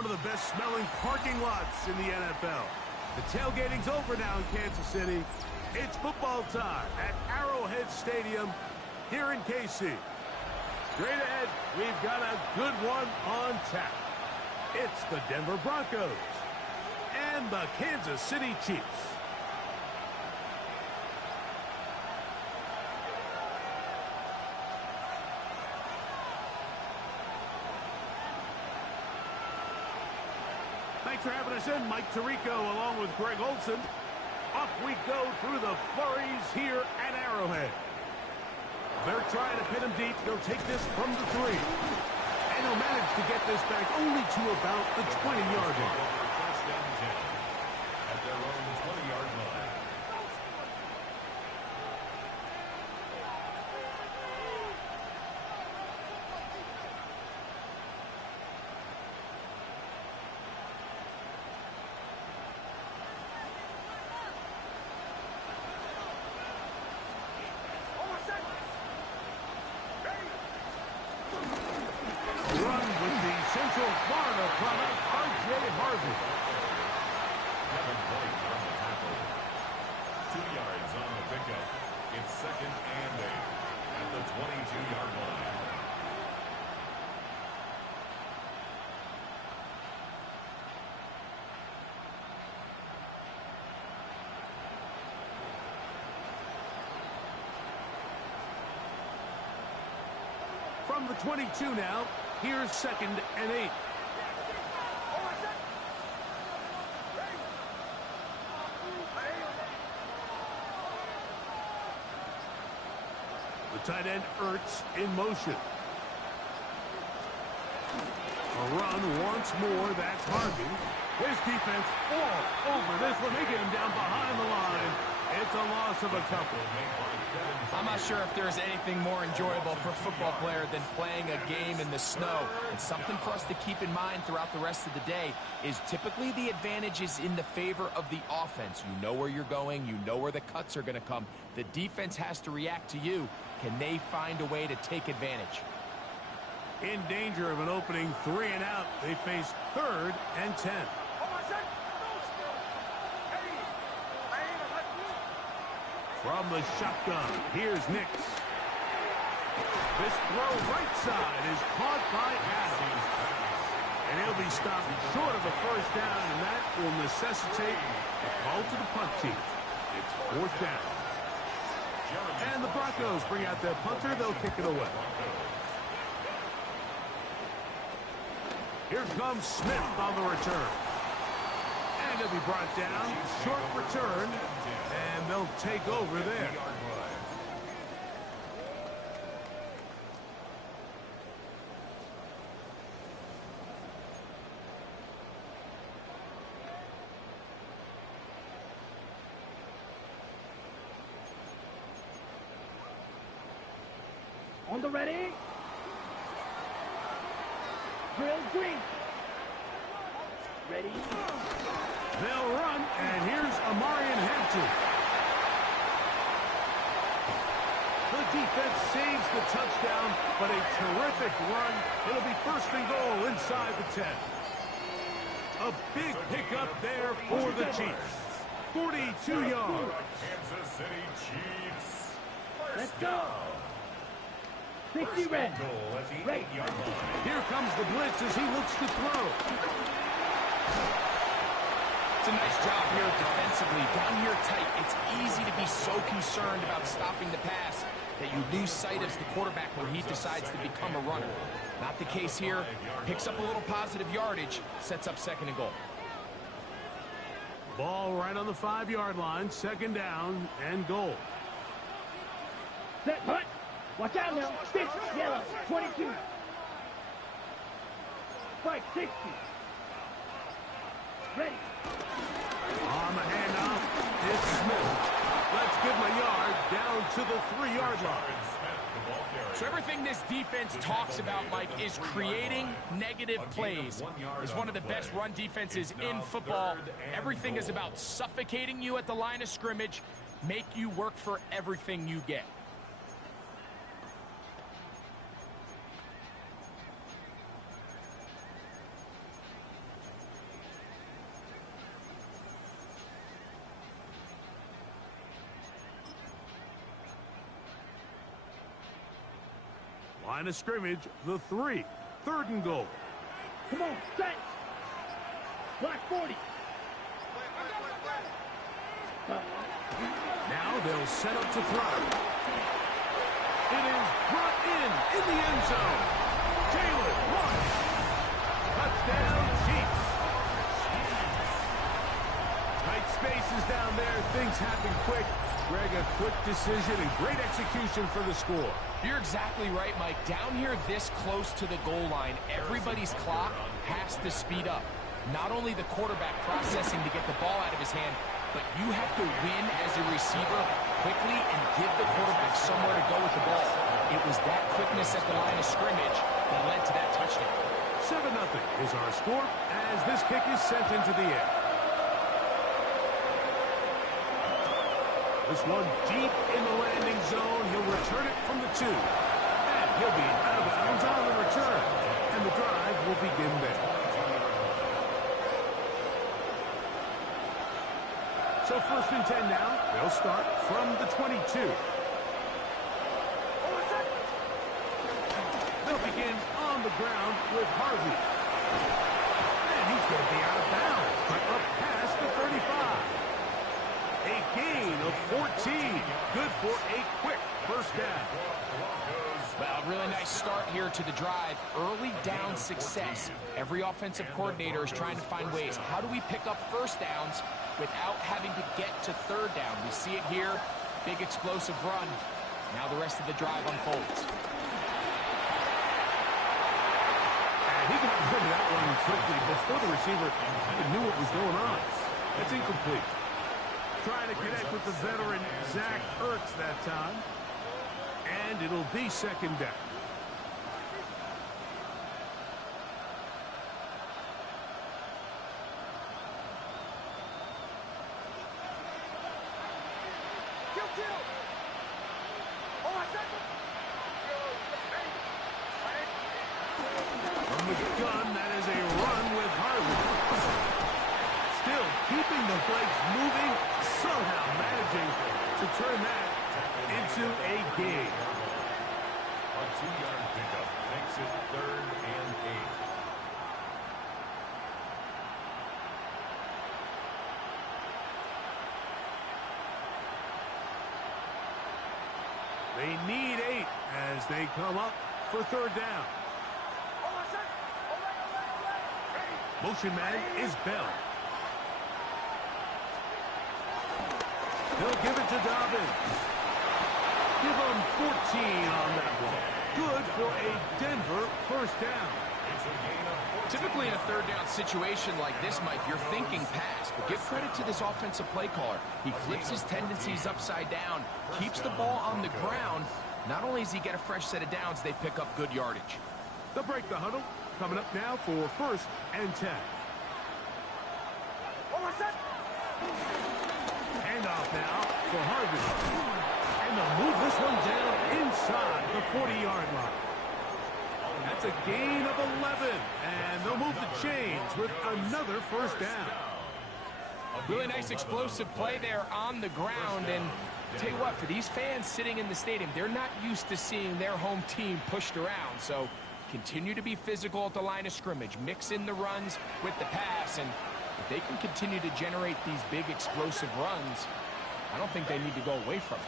one of the best smelling parking lots in the NFL. The tailgating's over now in Kansas City. It's football time at Arrowhead Stadium here in KC. Straight ahead, we've got a good one on tap. It's the Denver Broncos and the Kansas City Chiefs. Thanks for having us in. Mike Tirico along with Greg Olson. Off we go through the flurries here at Arrowhead. They're trying to pin him deep. They'll take this from the 3. And he'll manage to get this back only to about the 20-yard line. First down 10 at their own 20-yard line. Central Florida product, R.J. Harvey. Kevin White on the tackle. 2 yards on the pickup. It's 2nd and 8 at the 22-yard line. From the 22 now. Here's 2nd and 8. The tight end Ertz in motion. A run once more. That's Harvey. His defense all over this one. They get him down behind the line. It's a loss of a couple. I'm not sure if there's anything more enjoyable for a football player than playing a game in the snow. And something for us to keep in mind throughout the rest of the day is typically the advantage is in the favor of the offense. You know where you're going. You know where the cuts are going to come. The defense has to react to you. Can they find a way to take advantage? In danger of an opening 3 and out. They face 3rd and 10. From the shotgun, here's Nix. This throw right side is caught by Adams. And he'll be stopped short of the first down, and that will necessitate a call to the punt team. It's 4th down. And the Broncos bring out their punter. They'll kick it away. Here comes Smith on the return. And he'll be brought down. Short return. And they'll take over there. On the ready. Drill green. Ready. They'll run, and here's Amarian Hampton. The defense saves the touchdown, but a terrific run. It'll be 1st and goal inside the 10. A big pickup there for the Chiefs. 42 yards. Kansas City Chiefs. Let's go. 60 red. Right. Here comes the blitz as he looks to throw. It's a nice job here defensively. Down here tight, it's easy to be so concerned about stopping the pass that you lose sight as the quarterback when he decides to become a runner. Not the case here. Picks up a little positive yardage, sets up 2nd and goal. Ball right on the 5-yard line. 2nd down and goal. Set, punt. Watch out now. 6, yellow, 22. Strike, 60. Ready. On the handoff, it's Smith. Let's give him a yard down to the 3-yard line. So everything this defense talks about, Mike, is creating negative plays. It's one of the best run defenses in football. Everything is about suffocating you at the line of scrimmage, make you work for everything you get. Line of scrimmage, the 3. 3rd and goal. Come on, set. Block 40. Now they'll set up to throw. It is brought in the end zone. Jalen Warren. Touchdown, Chiefs. Tight spaces down there. Things happen quick. Greg, a quick decision and great execution for the score. You're exactly right, Mike. Down here this close to the goal line, everybody's clock has to speed up. Not only the quarterback processing to get the ball out of his hand, but you have to win as a receiver quickly and give the quarterback somewhere to go with the ball. It was that quickness at the line of scrimmage that led to that touchdown. 7-0 is our score as this kick is sent into the air. This one deep in the landing zone. He'll return it from the 2. And he'll be out of bounds on the return. And the drive will begin there. So 1st and 10 now. They'll start from the 22. They'll begin on the ground with Harvey. And he's going to be out of bounds, but up past the 35. A gain of 14. Good for a quick first down. Well, really nice start here to the drive. Early down success. Every offensive coordinator is trying to find ways. How do we pick up first downs without having to get to 3rd down? We see it here. Big explosive run. Now the rest of the drive unfolds. And he got rid of that one quickly before the receiver even knew what was going on. That's incomplete. Trying to connect with the veteran Zach Ertz that time. And it'll be 2nd down. From the gun, that is a run with Harvey. Still keeping the legs moving, somehow managing to turn that into a gain. A 2-yard pickup makes it 3rd and 8. They need 8 as they come up for 3rd down. Motion man is Bell. He'll give it to Dobbins. Give him 14 on that one. Good for a Denver first down. Typically in a 3rd down situation like this, Mike, you're thinking pass, but give credit to this offensive play caller. He flips his tendencies upside down, keeps the ball on the ground. Not only does he get a fresh set of downs, they pick up good yardage. They'll break the huddle. Coming up now for 1st and 10. Handoff now for Harvey. And they'll move this one down inside the 40-yard line. That's a gain of 11. And they'll move the chains with another first down. Really nice explosive play there on the ground. And tell you what, for these fans sitting in the stadium, they're not used to seeing their home team pushed around. So continue to be physical at the line of scrimmage. Mix in the runs with the pass. And if they can continue to generate these big explosive runs, I don't think they need to go away from it.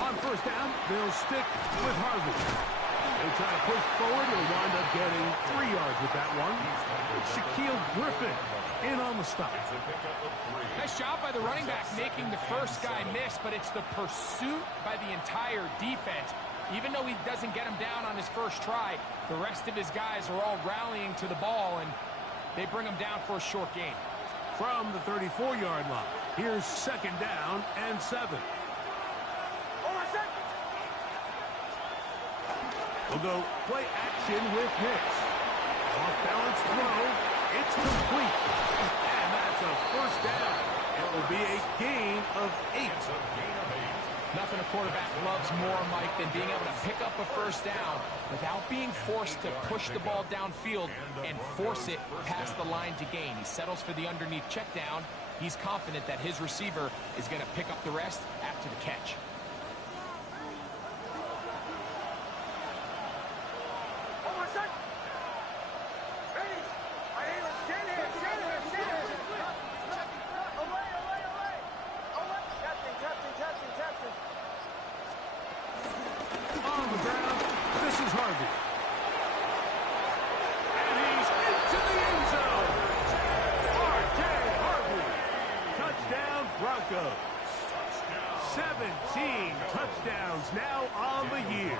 On first down, they'll stick with Harvey. They'll try to push forward. They'll wind up getting 3 yards with that one. It's Shaquille Griffin in on the stop. Nice job by the running back making the first guy miss, but it's the pursuit by the entire defense. Even though he doesn't get him down on his first try, the rest of his guys are all rallying to the ball, and they bring him down for a short gain. From the 34-yard line, here's 2nd down and 7. We'll go play action with Hicks. Off-balance throw. It's complete. And that's a first down. It will be a gain of 8. Nothing a quarterback loves more, Mike, than being able to pick up a first down without being forced to push the ball downfield and force it past the line to gain. He settles for the underneath check down. He's confident that his receiver is going to pick up the rest after the catch. goes. 17 touchdowns now on the year.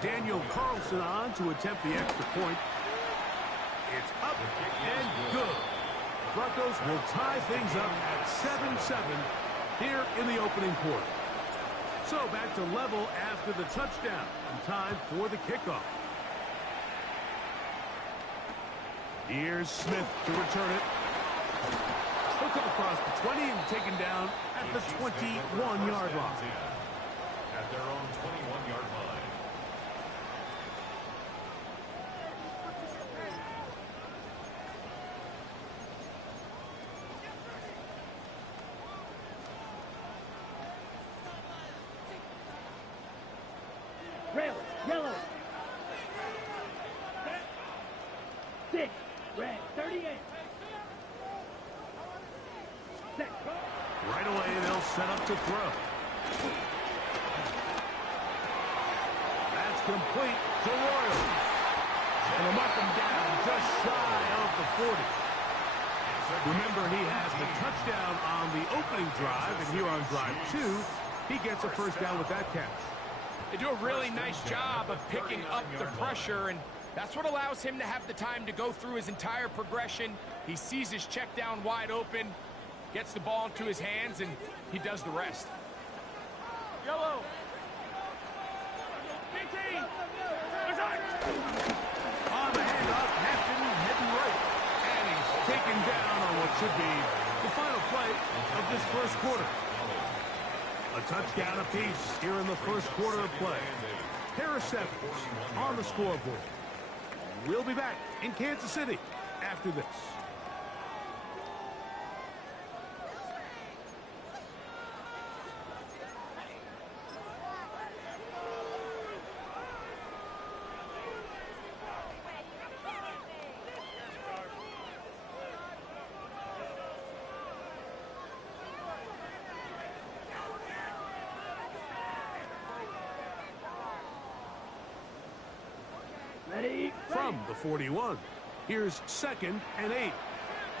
Daniel Carlson on to attempt the extra point. It's up and good. Broncos will tie things up at 7-7 here in the opening quarter. So back to level after the touchdown. And time for the kickoff. Here's Smith to return it. He'll come across the 20 and taken down at the 21-yard line. At their own 21-yard line. Rail, yellow. 6, red, 38. Set. Right away, they'll set up to throw. That's complete to Royals. And they'll mark him down just shy of the 40. Remember, he has the touchdown on the opening drive, and here on drive 2, he gets a first down with that catch. They do a really nice job of picking up the pressure, and that's what allows him to have the time to go through his entire progression. He sees his check down wide open, gets the ball into his hands, and he does the rest. Yellow. On the handoff, Hampton heading right. And he's taken down on what should be the final play of this first quarter. A touchdown apiece here in the first quarter of play. Pair of sevens on the scoreboard. We'll be back in Kansas City after this. Ready? From the 41, here's 2nd and 8.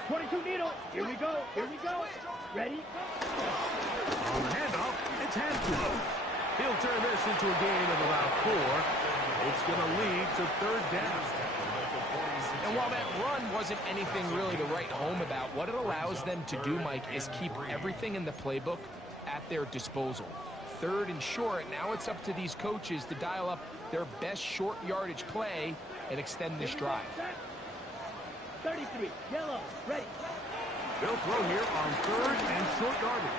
22 needle. Here we go. Here we go. Ready? On the handoff, it's Hampton. He'll turn this into a gain of about 4. It's going to lead to 3rd down. And while that run wasn't anything really to write home about, what it allows them to do, Mike, is keep everything in the playbook at their disposal. 3rd and short, now it's up to these coaches to dial up their best short yardage play and extend this drive. 33, yellow, ready. They'll throw here on 3rd and short yardage.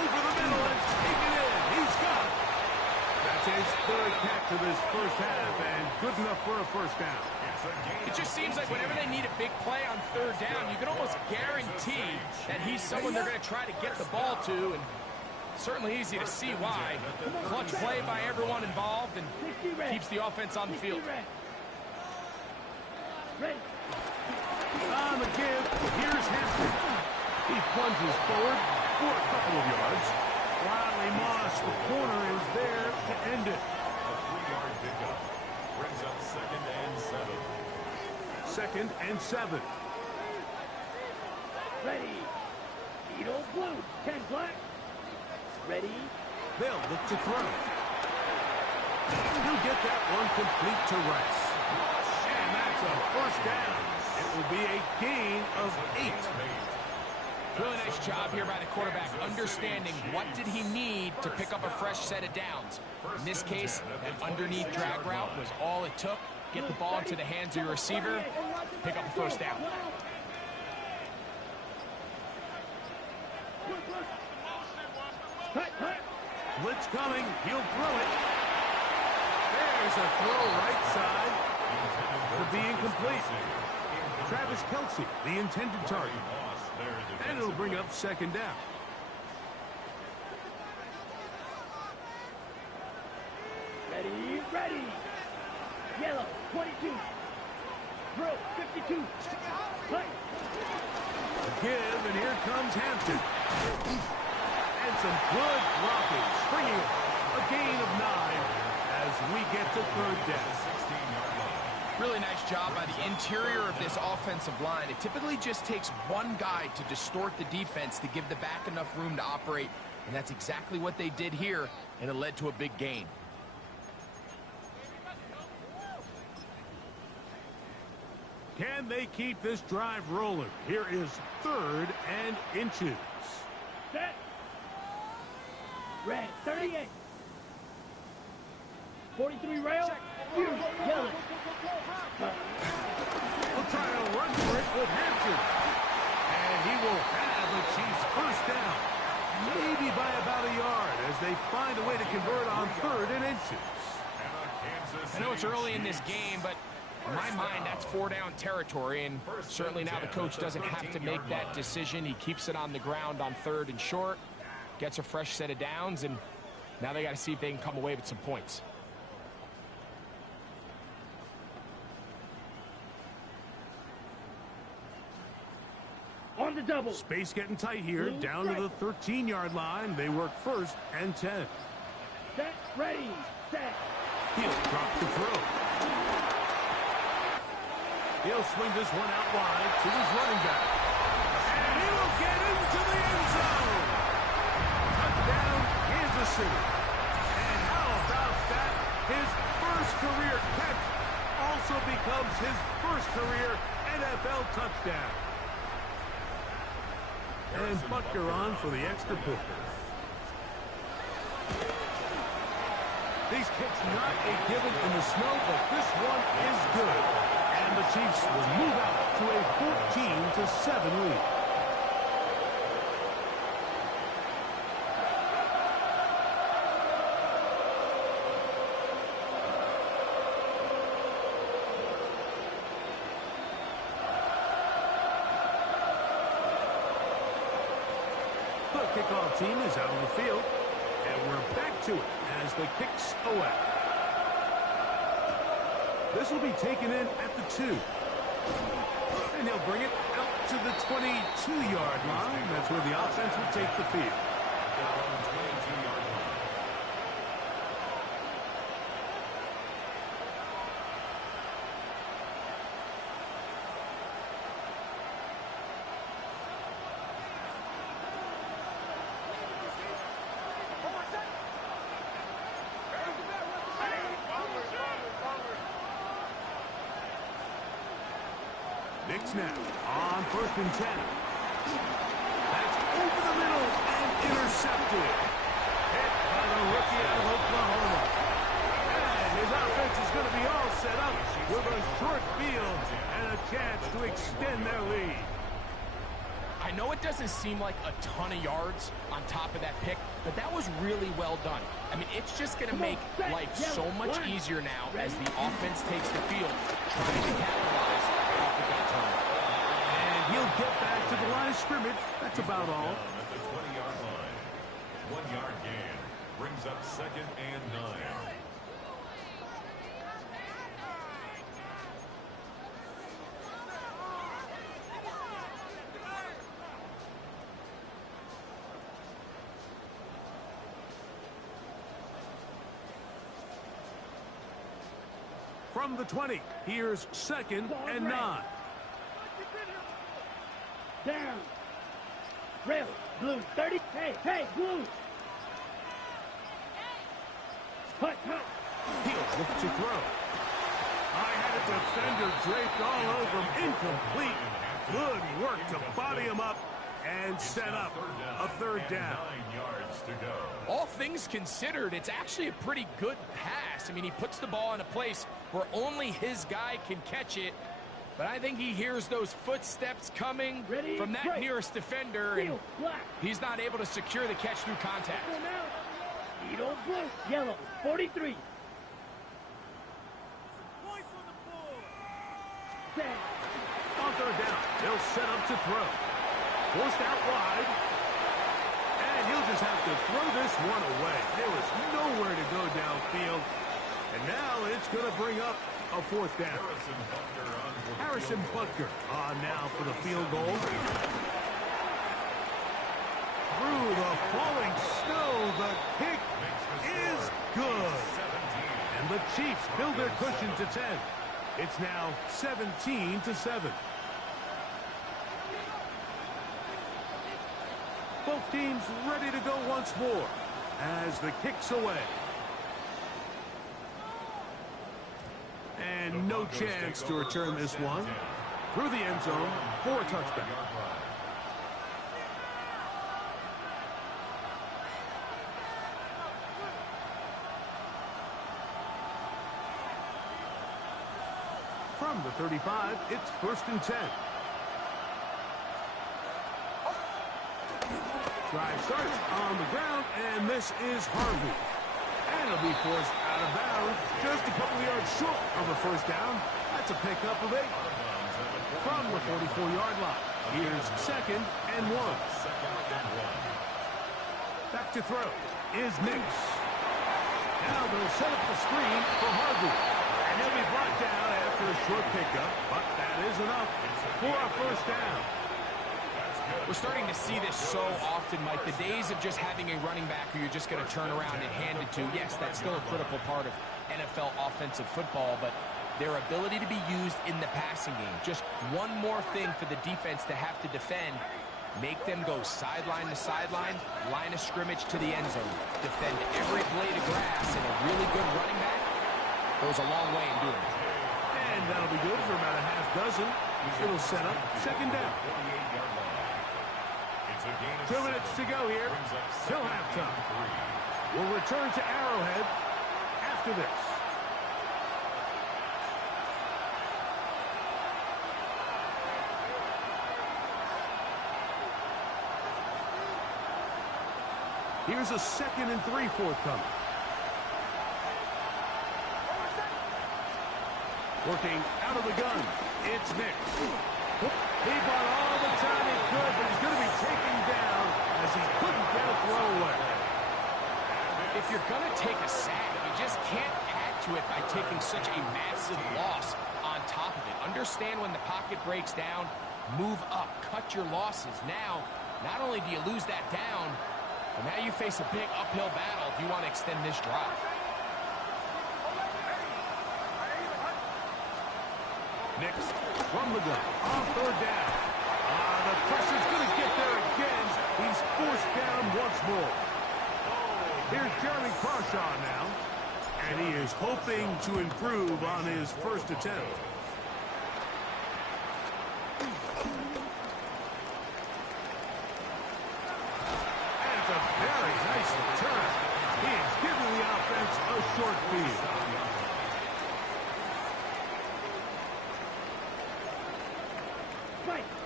Over the middle and taken in. He's got it. That's his 3rd catch of his first half and good enough for a first down. It just seems like whenever they need a big play on 3rd down, you can almost guarantee that he's someone they're going to try to get the ball to, and certainly easy to see why. Clutch play by everyone involved and keeps the offense on the field. Ready. On the give, here's Hampton. He plunges forward for a couple of yards. Riley Moss, the corner, is there to end it. A 3-yard pickup brings up 2nd and 7. 2nd and 7. Ready. Needle blue. 10 black. Ready. They'll look to throw. He'll get that one complete to Rice. And that's a first down. It will be a gain of 8. Really nice job here by the quarterback, understanding what did he need to pick up a fresh set of downs. In this case, that underneath drag route was all it took. Get the ball into the hands of your receiver, pick up a first down. Blitz coming. He'll throw it. There's a throw right side to be incomplete. Travis Kelce, the intended target. And it'll bring up 2nd down. Ready, ready. Yellow, 22. Blue, 52. Play. Give, and here comes Hampton. And some good blocking. Springing a gain of 9 as we get to 3rd down. Really nice job by the interior of this offensive line. It typically just takes one guy to distort the defense to give the back enough room to operate, and that's exactly what they did here, and it led to a big gain. Can they keep this drive rolling? Here is 3rd and inches. Set. Red, 38. 43 rail. Yellow. We'll try to run for it with Hampton. And he will have a Chiefs first down. Maybe by about a yard as they find a way to convert on 3rd and inches. I know it's early in this game, but in my mind, that's 4-down territory, and certainly now the coach doesn't have to make that decision. He keeps it on the ground on 3rd and short, gets a fresh set of downs, and now they got to see if they can come away with some points. On the double. Space getting tight here, down to the 13-yard line. They work 1st and 10. Set, ready, set. He'll drop the throw. He'll swing this one out wide to his running back. And he will get into the end zone. Touchdown, Kansas City. And how about that? His first career catch also becomes his first career NFL touchdown. And Butker on for the extra point. These kicks not a given in the snow, but this one is good. And the Chiefs will move out to a 14-7 lead. The kickoff team is out on the field, and we're back to it as the kicks away. This will be taken in at the 2. And he'll bring it out to the 22-yard line. That's where the offense will take the field. Knicks now on 1st and 10. That's over the middle and intercepted. Hit by the rookie out of Oklahoma. And his offense is going to be all set up with a short field and a chance to extend their lead. I know it doesn't seem like a ton of yards on top of that pick, but that was really well done. I mean, it's just going to make life so much easier now as the offense takes the field, trying to capitalize off of that turn. And he'll get back to the line of scrimmage. That's about all. At the 20-yard line. 1-yard gain brings up 2nd and 9. From the 20, here's 2nd and 9. Down. Rail. Blue. 30. Hey, blue. Hut. He'll look to throw. I had a defender draped all over him. Incomplete. Good work to body him up and set up a 3rd down. 9 yards to go. All things considered, it's actually a pretty good pass. I mean, he puts the ball in a place where only his guy can catch it. But I think he hears those footsteps coming from that nearest defender, and he's not able to secure the catch through contact. Blue. Yellow. 43. Set. On 3rd down, they'll set up to throw. Forced out wide. And he'll just have to throw this one away. There was nowhere to go downfield. And now it's going to bring up a 4th down. Harrison Butker on now for the field goal. Through the falling snow, the kick is good. And the Chiefs build their cushion to 10. It's now 17-7. Both teams ready to go once more as the kick's away. And no chance to return this one through the end zone for a touchback. From the 35, it's 1st and 10. Drive starts on the ground, and this is Harvey. And it'll be forced out of bounds, just a couple of yards short of a first down. That's a pickup of 8 from the 44-yard line. Here's 2nd and 1. Back to throw is Nix. Now they'll set up the screen for Harvey. And he'll be brought down after a short pickup, but that is enough for a first down. We're starting to see this so often, Mike. The days of just having a running back who you're just going to turn around and hand it to, yes, that's still a critical part of NFL offensive football, but their ability to be used in the passing game. Just one more thing for the defense to have to defend. Make them go sideline to sideline, line of scrimmage to the end zone. Defend every blade of grass, and a really good running back goes a long way in doing it. And that'll be good for about a half dozen. It'll set up 2nd down. 2 minutes to go here till halftime. We'll return to Arrowhead after this. Here's a 2nd and 3 forthcoming. Working out of the gun, it's Nix. He bought all the time he could, but he's going to be taken down as he couldn't get a throw away. If you're going to take a sack, you just can't add to it by taking such a massive loss on top of it. Understand when the pocket breaks down, move up, cut your losses. Now, not only do you lose that down, but now you face a big uphill battle if you want to extend this drive. Nix from the gun on 3rd down. The pressure's going to get there again. He's forced down once more. Here's Jeremy Crawshaw now. And he is hoping to improve on his first attempt. And it's a very nice return. He is giving the offense a short field.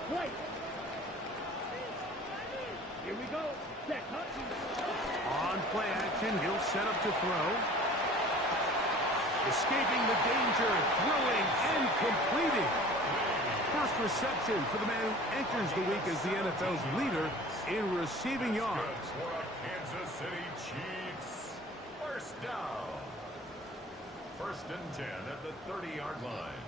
Wait. Here we go. Set. On play action, he'll set up to throw. Escaping the danger, throwing and completing. First reception for the man who enters the week as the NFL's leader in receiving yards. For a Kansas City Chiefs first down. 1st and 10 at the 30-yard line.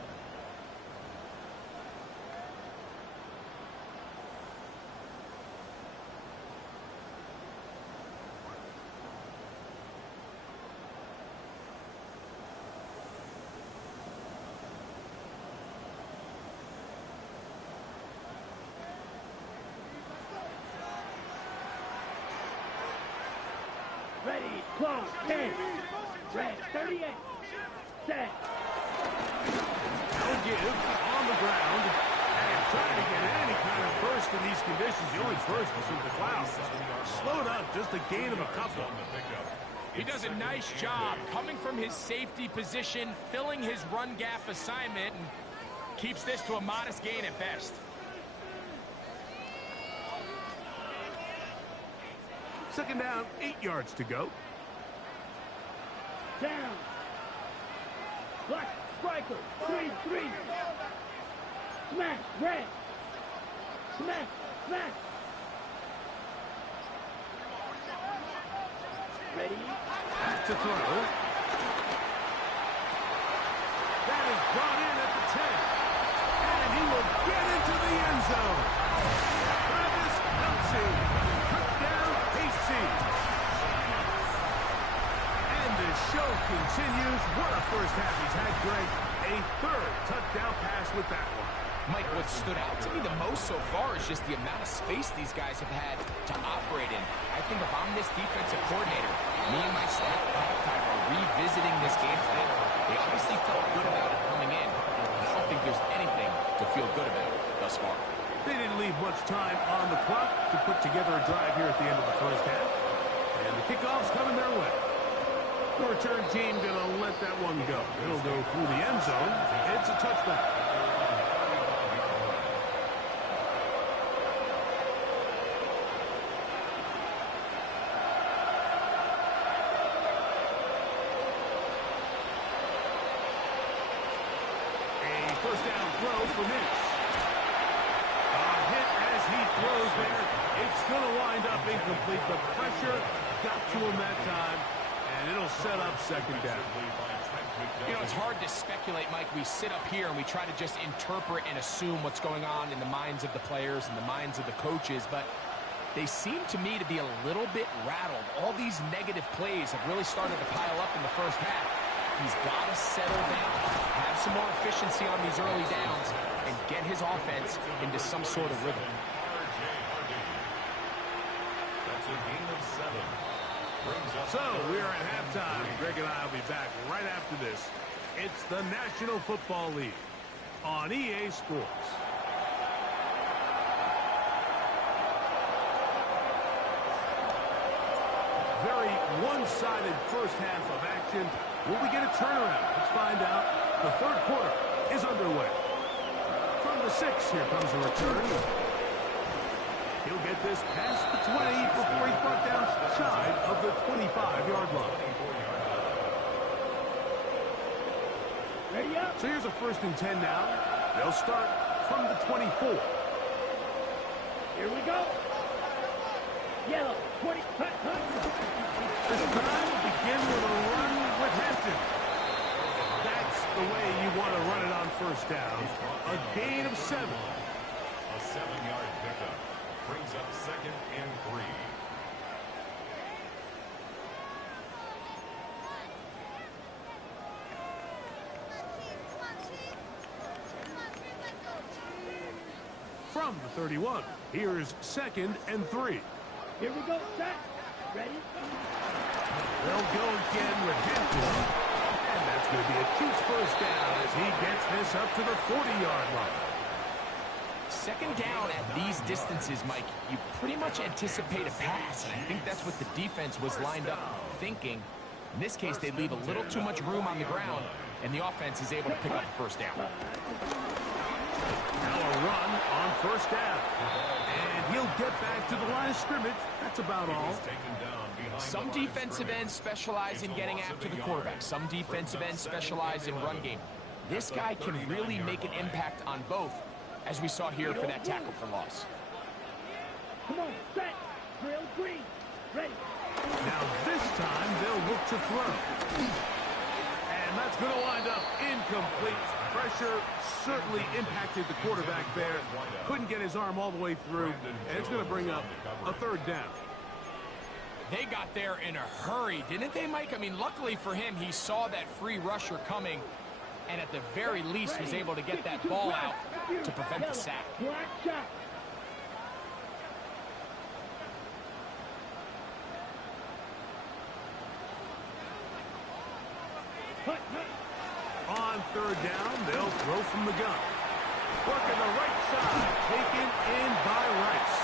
Ready, close, 10. Red, 38. Set. No give on the ground. And trying to get any kind of burst in these conditions. The only burst is through the clouds. Slowed up, just a gain of a couple. He does a nice job coming from his safety position, filling his run gap assignment, and keeps this to a modest gain at best. 2nd down, 8 yards to go. Down. Black striker. 3-3. Smash. Red. Smash. Ready. Back to throw. That is brought in at the 10. And he will get into the end zone. Travis Kelce. Touchdown, KC. And the show continues. What a first half he's had, Greg. A a third touchdown pass with that one. Mike, what stood out to me the most so far is just the amount of space these guys have had to operate in. I think if I'm this defensive coordinator, me and my staff at halftime are revisiting this game plan. They obviously felt good about it coming in. I don't think there's anything to feel good about thus far. They didn't leave much time on the clock to put together a drive here at the end of the first half. And the kickoff's coming their way. The return team going to let that one go. It'll go through the end zone. It's a touchback. First down throw for Nix. A hit as he throws there. It's going to wind up incomplete. The pressure got to him that time, and it'll set up second down. You know, it's hard to speculate, Mike. We sit up here and we try to just interpret and assume what's going on in the minds of the players and the minds of the coaches, but they seem to me to be a little bit rattled. All these negative plays have really started to pile up in the first half. He's got to settle down, have some more efficiency on these early downs, and get his offense into some sort of rhythm. That's a gain of 7. So we're at halftime. Greg and I will be back right after this. It's the National Football League on EA Sports. Very one-sided first half of action. Will we get a turnaround? Let's find out. The third quarter is underway. From the 6, here comes a return. He'll get this past the 20 before he's brought down shy of the 25-yard line. Ready up. So here's a 1st and 10 now. They'll start from the 24. Here we go. Yellow. 20. Hut, hut. This time, begin with a run with Hampton. That's the way you want to run it on first down. A gain of 7. A 7-yard pickup brings up 2nd and 3. From the 31, here's 2nd and 3. Here we go. Set. Ready? They'll go again with Hampton. And that's going to be a Chiefs first down as he gets this up to the 40-yard line. 2nd down at these distances, Mike, you pretty much anticipate a pass, and I think that's what the defense was lined up thinking. In this case, they leave a little too much room on the ground, and the offense is able to pick up the first down. Now a run on first down. And he'll get back to the line of scrimmage. That's about all. Some defensive ends specialize in getting after the quarterback. Some defensive ends specialize in run game. This guy can really make an impact on both, as we saw here for that tackle for loss. Come on. Set. Drill green. Ready. Now this time they'll look to throw. And that's going to wind up incomplete. Pressure certainly impacted the quarterback there. Couldn't get his arm all the way through. And it's going to bring up a 3rd down. They got there in a hurry, didn't they, Mike? I mean, luckily for him, he saw that free rusher coming, and at the very least was able to get that ball out to prevent the sack. Black shot. Hut, hut. On 3rd down, they'll throw from the gun. Working the right side, taken in by Rice.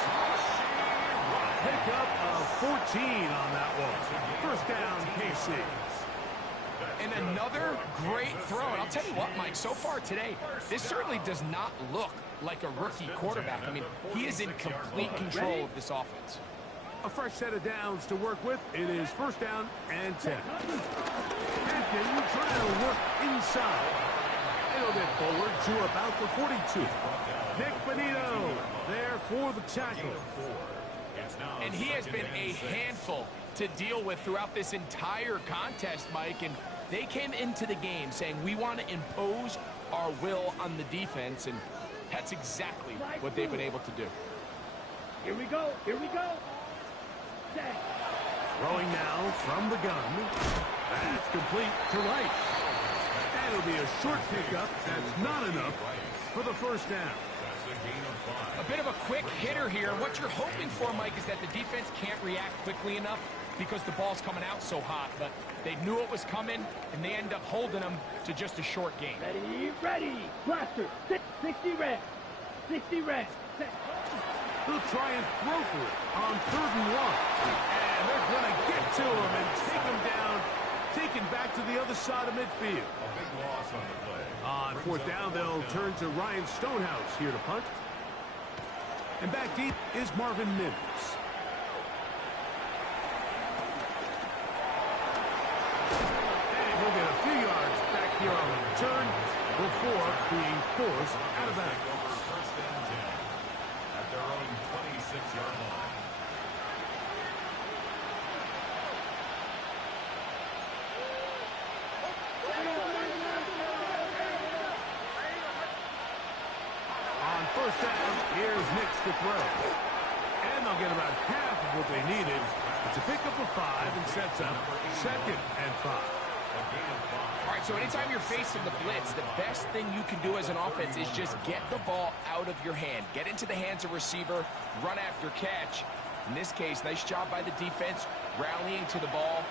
Pickup of 14 on that one. First down, KC. And another great throw. And I'll tell you what, Mike, so far today, this certainly does not look like a rookie quarterback. I mean, he is in complete control of this offense. A fresh set of downs to work with. It is 1st down and 10. Hampton trying to work inside. It'll get forward to about the 42. Nick Bonito there for the tackle. And he has been a handful to deal with throughout this entire contest, Mike. And they came into the game saying, we want to impose our will on the defense. And that's exactly what they've been able to do. Here we go. Here we go. Set. Throwing now from the gun. That's complete to Rice. And it'll be a short pickup. That's not enough for the first down. That's a gain of 5. A bit of a quick hitter here. What you're hoping for, Mike, is that the defense can't react quickly enough because the ball's coming out so hot. But they knew it was coming, and they end up holding them to just a short gain. Ready, ready. Blaster. 60 red. 60 red. They'll try and throw for it on 3rd and 1. And they're going to get to him and take him down, taken back to the other side of midfield. A big loss on the play. On 4th down, they'll turn to Ryan Stonehouse here to punt. And back deep is Marvin Mims. And he'll get a few yards back here on the return before being forced out of bounds. Over 1st and 10 at their own 26-yard line. On 1st down, here's Nix to throw. And they'll get about half of what they needed. It's a pickup of 5 and sets up 2nd and 5. All right, so anytime you're facing the blitz, the best thing you can do as an offense is just get the ball out of your hand. Get into the hands of receiver, run after catch. In this case, nice job by the defense, rallying to the ball.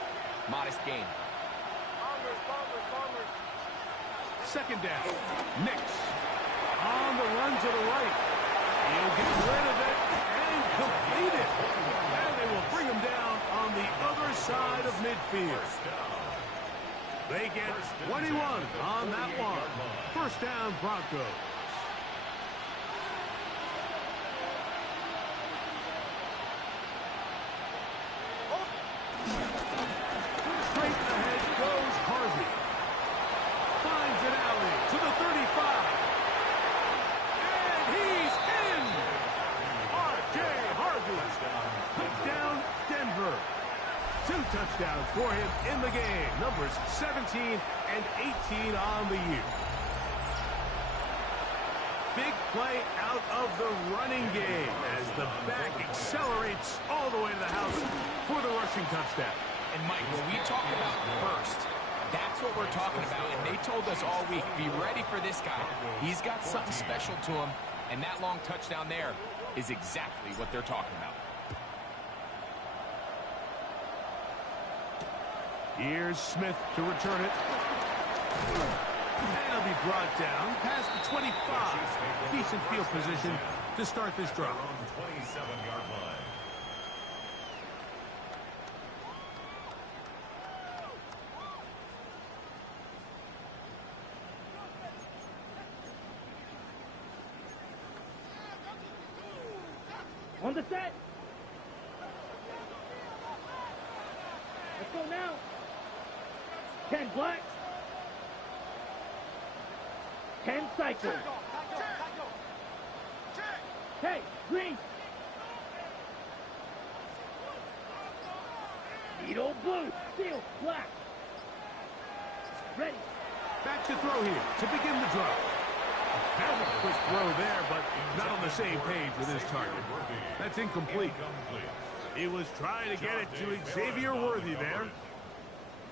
Modest gain. 2nd down, Nix on the run to the right. He'll get rid of it and complete it. And they will bring him down on the other side of midfield. They get 21 on that one. 1st down, Broncos. Straight ahead goes Harvey. Finds an alley to the 35. And he's in. R.J. Harvey. Touchdown, Denver. 2 touchdowns for him in the game. Numbers 17 and 18 on the year. Big play out of the running game as the back accelerates all the way to the house for the rushing touchdown. And Mike, when we talk about burst, that's what we're talking about. And they told us all week, be ready for this guy. He's got something special to him. And that long touchdown there is exactly what they're talking about. Here's Smith to return it. And he'll be brought down past the 25. Decent field position to start this drive. 27-yard line. On the set. Let's go now. 10 black. 10 cycle. Hey, green. Needle blue. Steel black. Ready. Back to throw here to begin the drive. Very quick throw there, but not on the same page with his target. That's incomplete. He was trying to get it to Xavier Worthy there.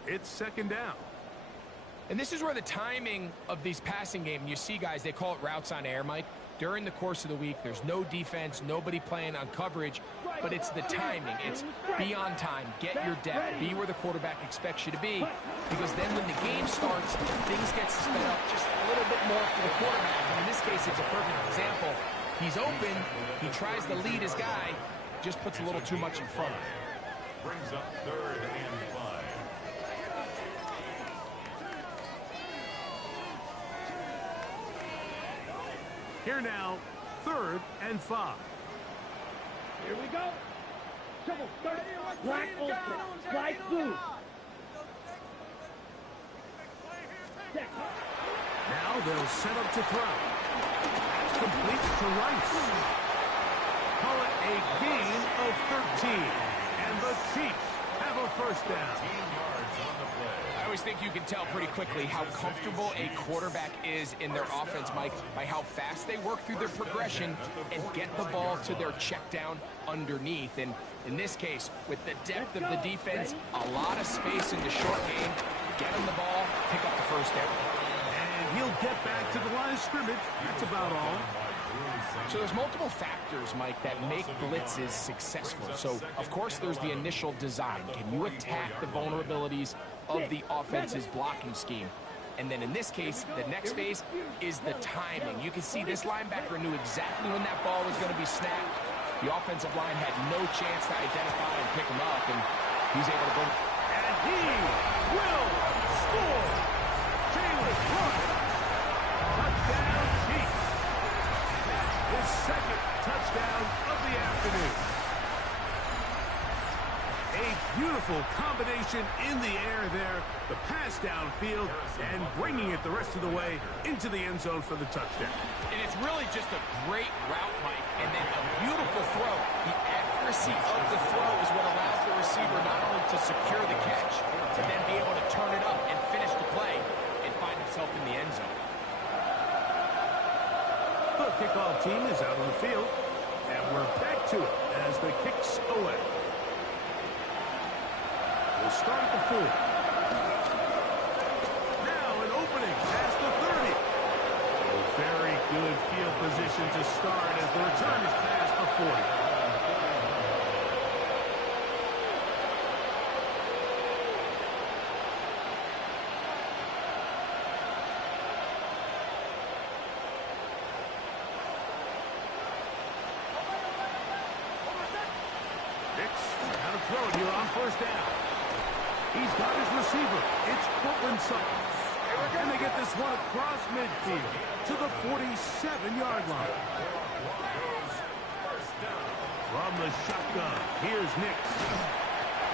It's 2nd down. And this is where the timing of these passing game, you see guys, they call it routes on air, Mike. During the course of the week, there's no defense, nobody playing on coverage, but it's the timing. It's be on time, get your depth, be where the quarterback expects you to be, because then when the game starts, things get sped up just a little bit more for the quarterback. And in this case, it's a perfect example. He's open, he tries to lead his guy, just puts a little too much in front of him. Brings up 3rd and 5. Here now, 3rd and 5. Here we go. Trouble start. Black ultra. Light blue. Set. Now they'll set up to throw. That's complete to Rice. Call it a gain of 13. And the Chiefs have a 1st down. 10 yards on the play. I always think you can tell pretty quickly how comfortable a quarterback is in their offense, Mike, by how fast they work through their progression and get the ball to their check down underneath. And in this case, with the depth of the defense, a lot of space in the short game, get them the ball, pick up the 1st down. he'll get back to the line of scrimmage. That's about all. So there's multiple factors, Mike, that make blitzes successful. So, of course, there's the initial design. Can you attack the vulnerabilities of the offense's blocking scheme? And then in this case, the next phase is the timing. You can see this linebacker knew exactly when that ball was going to be snapped. The offensive line had no chance to identify and pick him up, and he's able to bring. And he will score. Jalen Hurts. Touchdown, Chiefs. His second touchdown of the afternoon. A beautiful combination in the air there. The pass downfield and bringing it the rest of the way into the end zone for the touchdown. And it's really just a great route, Mike, and then a beautiful throw. The accuracy of the throw is what allows the receiver not only to secure the catch, but then be able to turn it up and finish the play and find himself in the end zone. The kickoff team is out on the field, and we're back to it as the kick's away. We'll start at the 4. Now an opening past the 30. A very good field position to start as the return is past the 40. Nix, out of throw it here on first down. He's got his receiver. It's Courtland Sutton. And they get this one across midfield to the 47-yard line. From the shotgun, here's Nix.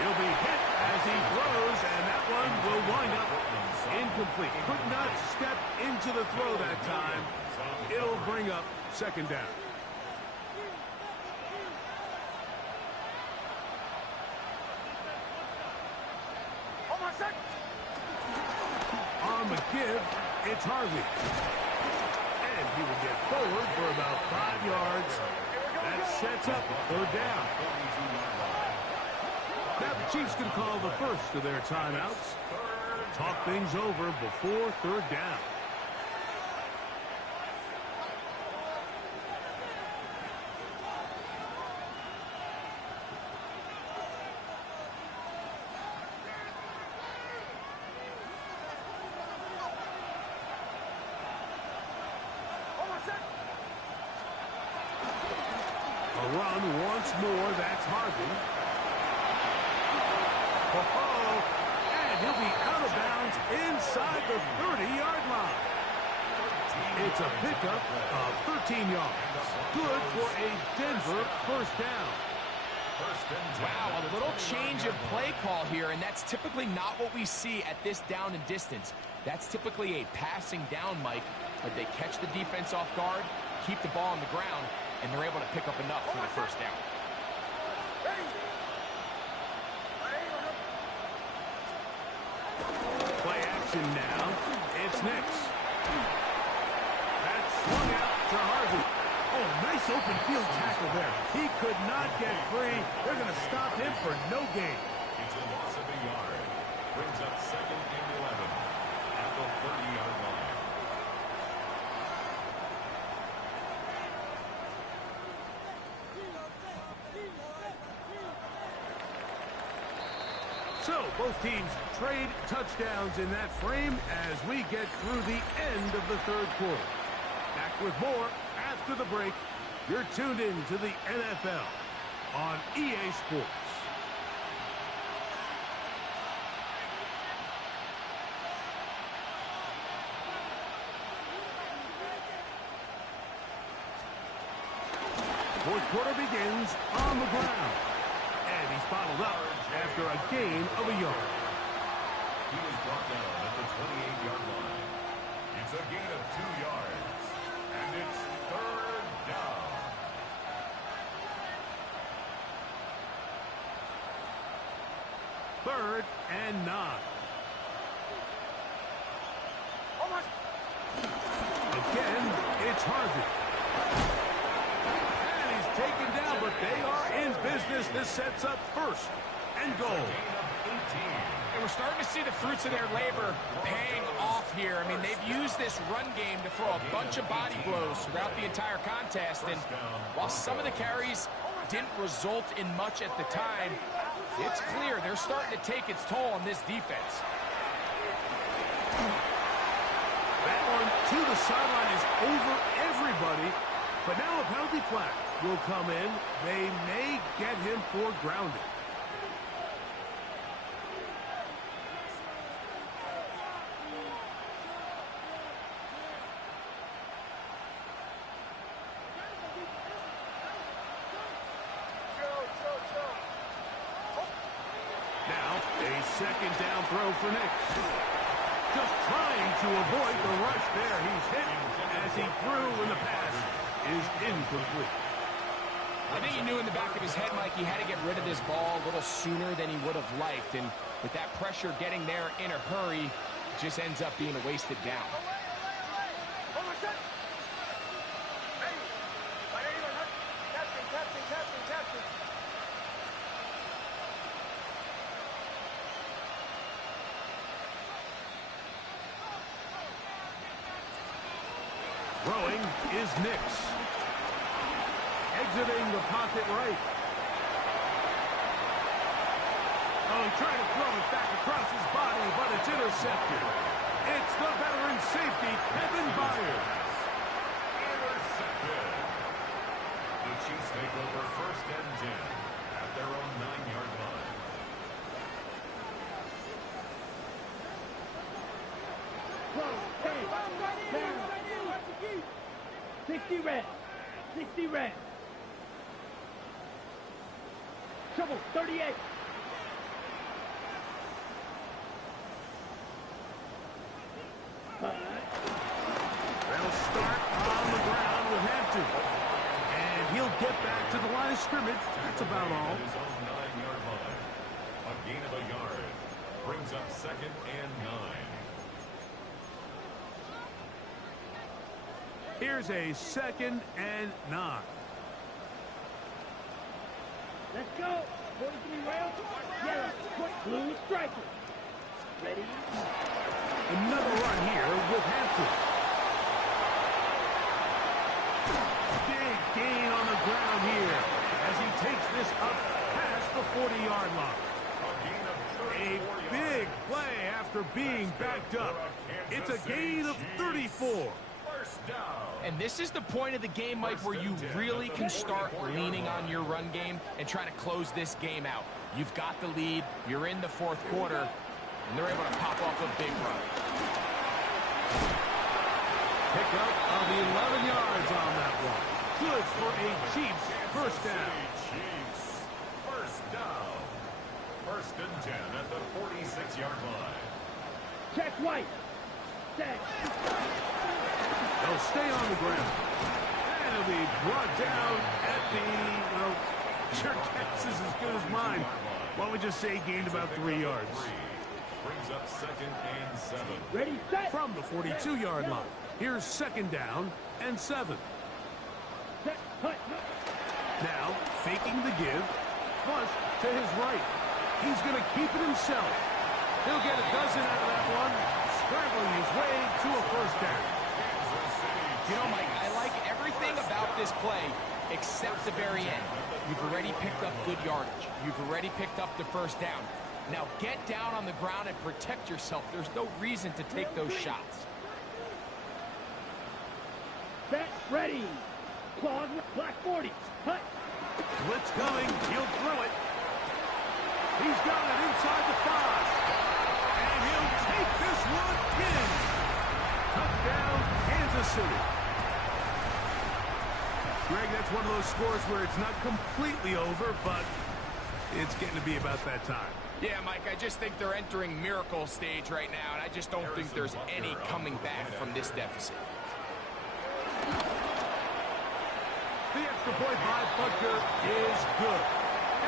He'll be hit as he throws, and that one will wind up incomplete. Could not step into the throw that time. It'll bring up second down. On the give, it's Harvey. And he will get forward for about 5 yards. That sets up third down. Now the Chiefs can call the first of their timeouts. Talk things over before third down. Run once more. That's Harvey. And he'll be out of bounds inside the 30-yard line. It's a pickup of 13 yards. Good for a Denver first down. Wow, a little change of play call here, and that's typically not what we see at this down and distance. That's typically a passing down, Mike, but they catch the defense off guard, keep the ball on the ground, and they're able to pick up enough for the first down. Play action now. It's Nix. That's swung out to Harvey. Oh, nice open field tackle there. He could not get free. They're going to stop him for no gain. It's a loss of a yard. Brings up second and 11 at the 30-yard line. So, both teams trade touchdowns in that frame as we get through the end of the third quarter. Back with more after the break. You're tuned in to the NFL on EA Sports. Fourth quarter begins on the ground. And he's bottled up after a gain of a yard. He was brought down at the 28-yard line. It's a gain of 2 yards. And it's third down. Third and 9. Again, it's Harvey. And he's taken down, but they are in business. This sets up first and goal And we're starting to see the fruits of their labor paying off here. I mean, they've used this run game to throw a bunch of body blows throughout the entire contest. And while some of the carries didn't result in much at the time, it's clear they're starting to take its toll on this defense. That one to the sideline is over everybody. But now a penalty flag will come in. They may get him for grounding. Second down throw for Nix. Just trying to avoid the rush there. He's hit as he threw, and the pass is incomplete. I think he knew in the back of his head, Mike, he had to get rid of this ball a little sooner than he would have liked. And with that pressure getting there in a hurry, it just ends up being a wasted down. Throwing is Nix. Exiting the pocket right. Oh, he tried to throw it back across his body, but it's intercepted. It's the veteran safety, Kevin Byers. Intercepted. The Chiefs take over 1st and 10 at their own 9-yard line. Close, 10, 60 red. 60 red. Trouble, 38. They'll start on the ground with Hampton. And he'll get back to the line of scrimmage. That's about all. His own 9-yard line. A gain of a yard. Brings up 2nd and 9. Here's a 2nd and 9. Let's go. 43 rounds. Yellow, blue, striker. Ready? Another run here with Hampton. Big gain on the ground here as he takes this up past the 40-yard line. A big play after being backed up. It's a gain of 34. And this is the point of the game, Mike, where you really can start leaning on your run game and trying to close this game out. You've got the lead, you're in the 4th quarter, and they're able to pop off a big run. Pick up of 11 yards on that one. Good for a Chiefs 1st down. Chiefs 1st down. 1st and 10 at the 46-yard line. Check White. Set. They'll stay on the ground. And it'll be brought down at the, well, your guess is as good as mine. Why don't we just say gained about 3 yards? Brings up 2nd and 7. Ready, set. From the 42-yard line. Here's 2nd down and 7. Set. Hut. Now, faking the give. Flush to his right. He's going to keep it himself. He'll get a dozen out of that one. Scrambling his way to a 1st down. You know, Mike, I like everything about this play except the very end. You've already picked up good yardage. You've already picked up the 1st down. Now get down on the ground and protect yourself. There's no reason to take those shots. Set. Ready. Claws with black 40. Hut. Blitz coming. He'll throw it. He's got it inside the 5. And he'll take this one in. Touchdown, Kansas City. Greg, that's one of those scores where it's not completely over, but it's getting to be about that time. Yeah, Mike, I just think they're entering miracle stage right now, and I just don't think there's any coming back from this deficit. The extra point by Butker is good.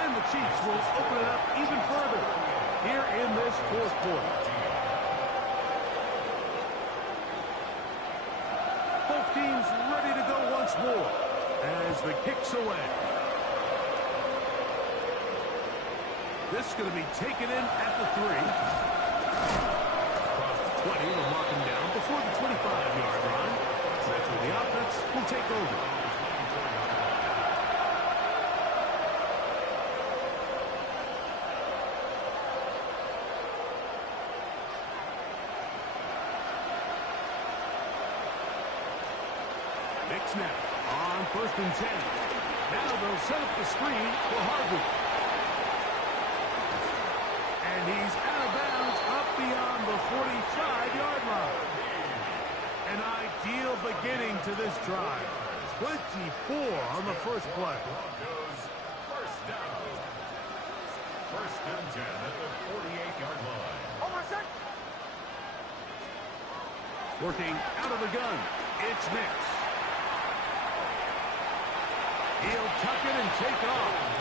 And the Chiefs will open it up even further here in this 4th quarter. Both teams ready to go once more as the kick's away. This is going to be taken in at the 3. Across the 20, they'll mark him down before the 25-yard line. That's where the offense will take over. Big snap on 1st and 10. Now they'll set up the screen for Harvey. And he's out of bounds up beyond the 45-yard line. An ideal beginning to this drive. 24 on the first play. First down. 1st and 10 at the 48-yard line. Working out of the gun. It's Nix. He'll tuck it and take off.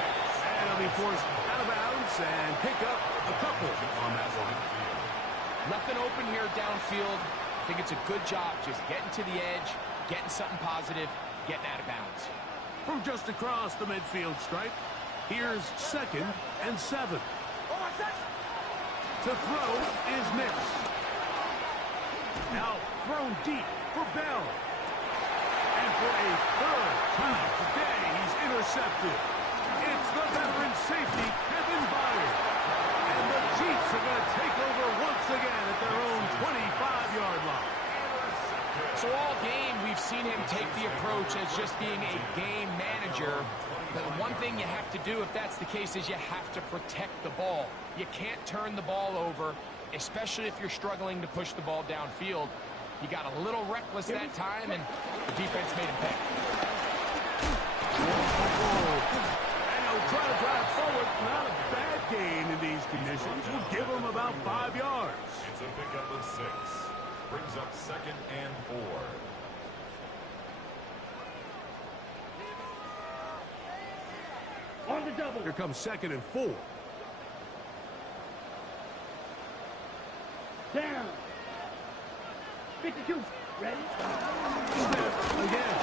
And he'll be forced out of bounds and pick up a couple on that one. Nothing open here downfield. I think it's a good job just getting to the edge, getting something positive, getting out of bounds. From just across the midfield stripe, here's 2nd and 7. To throw is Nix. Now thrown deep for Bell. And for a 3rd time today, he's intercepted. It's the veteran safety, Kevin Byard. And the Chiefs are going to take over once again at their own 25-yard line. So all game, we've seen him take the approach as just being a game manager. But one thing you have to do if that's the case is you have to protect the ball. You can't turn the ball over, especially if you're struggling to push the ball downfield. He got a little reckless that time, and the defense made him pay. And he'll try to drive forward. Not a bad gain in these conditions. We'll give him about 5 yards. It's a pickup of 6. Brings up 2nd and 4. On the double. Here comes 2nd and 4. Down. 52. Ready? Smith again.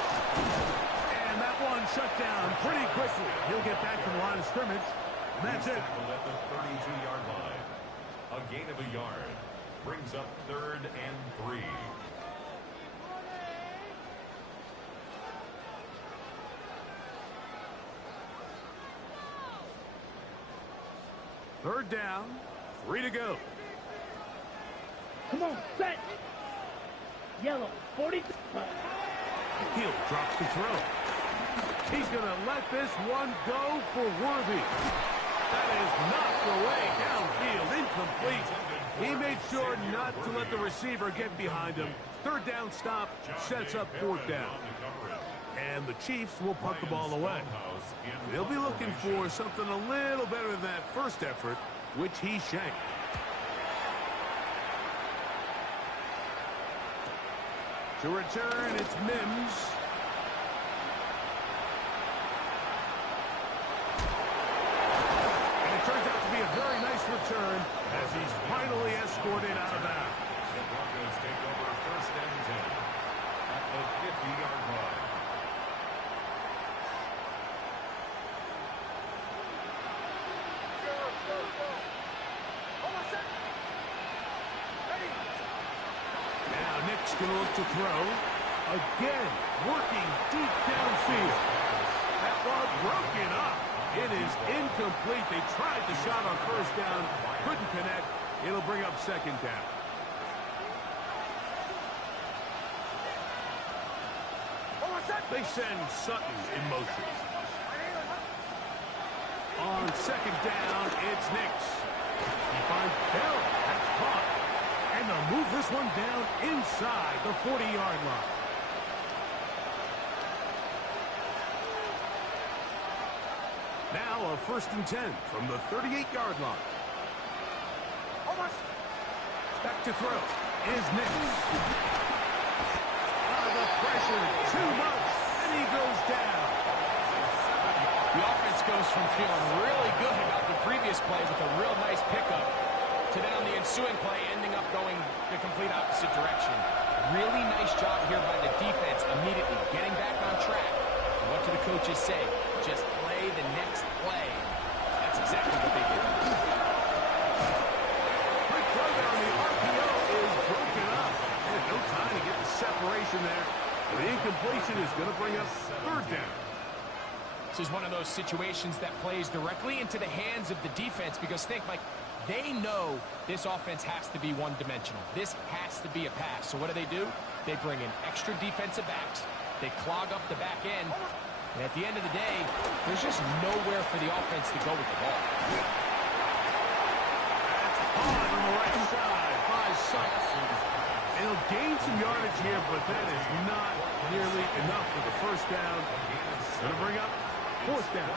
And that one shut down pretty quickly. He'll get back to the line of scrimmage. And that's it. Tackled at the 32-yard line. A gain of a yard. Brings up 3rd and 3. Third down. 3 to go. Come on, set. Yellow, 40. He'll drop the throw. He's going to let this one go for Worthy. That is knocked away downfield, incomplete. He made sure not to let the receiver get behind him. 3rd down stop sets up 4th down. And the Chiefs will punt the ball away. They'll be looking for something a little better than that first effort, which he shanked. To return, it's Mims. And it turns out to be a very nice return as he's finally escorted out of bounds. The Broncos take over 1st and 10 at the 50-yard line. Going to look to throw. Again, working deep downfield. That ball broken up. It is incomplete. They tried the shot on 1st down. Couldn't connect. It'll bring up 2nd down. They send Sutton in motion. On 2nd down, it's Nix. He finds Bell. That's caught. And they'll move this one down inside the 40-yard line. Now a 1st and 10 from the 38-yard line. Back to throw is Nix. The pressure, too much, and he goes down. The offense goes from feeling really good about the previous play with a real nice pickup to then on the ensuing play ending up going the complete opposite direction. Really nice job here by the defense immediately getting back on track. And what do the coaches say? Just play the next play. That's exactly what they did. those situations that plays directly into the hands of the defense, because think, Mike, they know this offense has to be one-dimensional. This has to be a pass. So what do? They bring in extra defensive backs. They clog up the back end. And at the end of the day, there's just nowhere for the offense to go with the ball. That's hard on the right side by Sutton. He'll gain some yardage here, but that is not nearly enough for the first down. Going to bring up fourth down.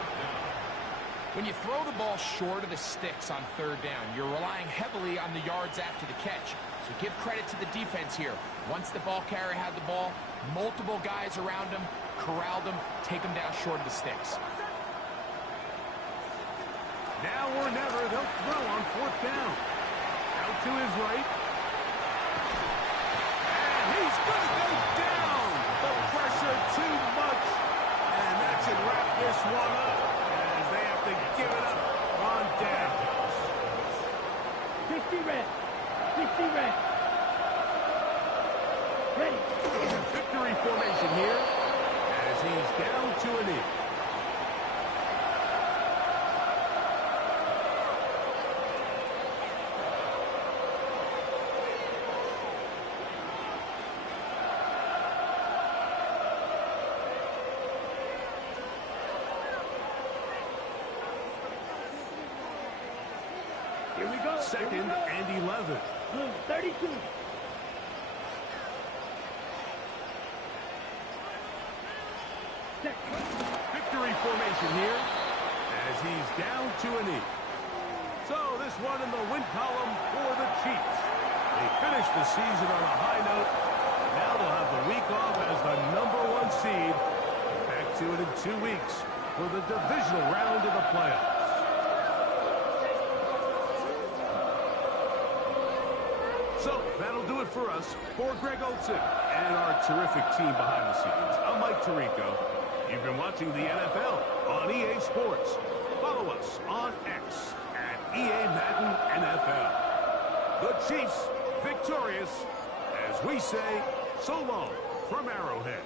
When you throw the ball short of the sticks on third down, you're relying heavily on the yards after the catch. So give credit to the defense here. Once the ball carrier had the ball, multiple guys around him, corralled him, take him down short of the sticks. Now or never, they'll throw on fourth down. Out to his right. And he's going to go down. The pressure too much. And that should wrap this one up as they have to give it up on down. 60 red. 60 red. Ready. Victory formation here as he's down to a knee. Here we go. Second and 11. Blue 32. Victory formation here as he's down to a knee. So this one in the win column for the Chiefs. They finished the season on a high note. Now they'll have the week off as the #1 seed. Back to it in 2 weeks for the divisional round of the playoffs. So that'll do it for us. For Greg Olsen and our terrific team behind the scenes, I'm Mike Tirico. You've been watching the NFL on EA Sports. Follow us on X at EA Madden NFL. The Chiefs victorious as we say so long from Arrowhead.